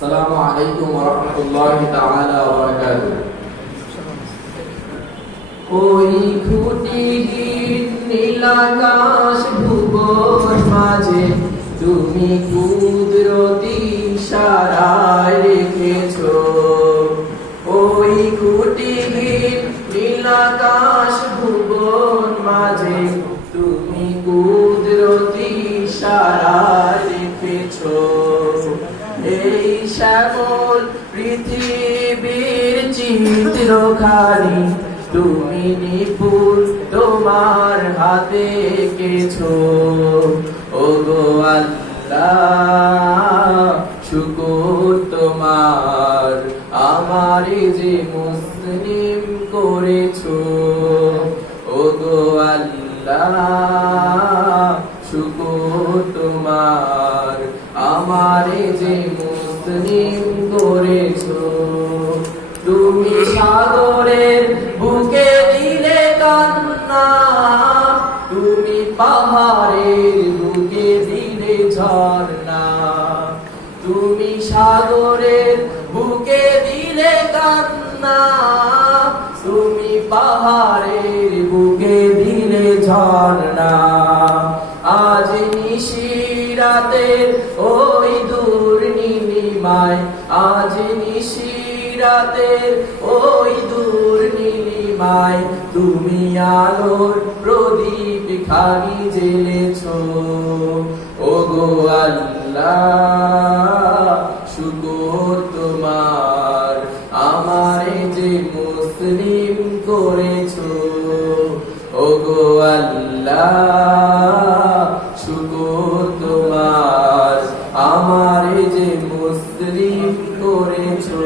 আসসালামু আলাইকুম ওয়া রাহমাতুল্লাহি তাআলা ওয়া বারাকাতুহু। ওই খুঁটিহীন নীলাকাশ ভুবন মাঝে তুমি কুদরতি ইশারায় রেখেছো। ওই খুঁটিহীন নীলাকাশ ভুবন মাঝে তুমি কুদরতি ইশারায় রেখেছো। এই শ্যামল পৃথিবীর চিত্রখানি তুমি নিপুণ তোমার হাতে এঁকেছো। ওগো আল্লাহ শুকর তোমার, আমারে যে মুসলিম করেছো। ওগো আল্লাহ শুকর তোমার, আমারে যে মুসলিম করেছো। তুমি সাগরের বুকে দিলে কান্না, তুমি পাহাড়ের বুকে দিলে ঝর্ণা। তুমি সাগরের বুকে দিলে কান্না, তুমি পাহাড়ের বুকে দিলে ঝর্ণা। আজ নিশিরাতে ওই দূর নীলিমায়, আজ নিশিরাতে ওই দূর নীলিমায় তুমি আলোর প্রদীপ খানি জ্বেলেছো। ওগো আল্লাহ শুকর তোমার, আমারে যে মুসলিম করেছো। ওগো আল্লাহ শুকর তোমার, আমারে যে মুসলিম করেছো।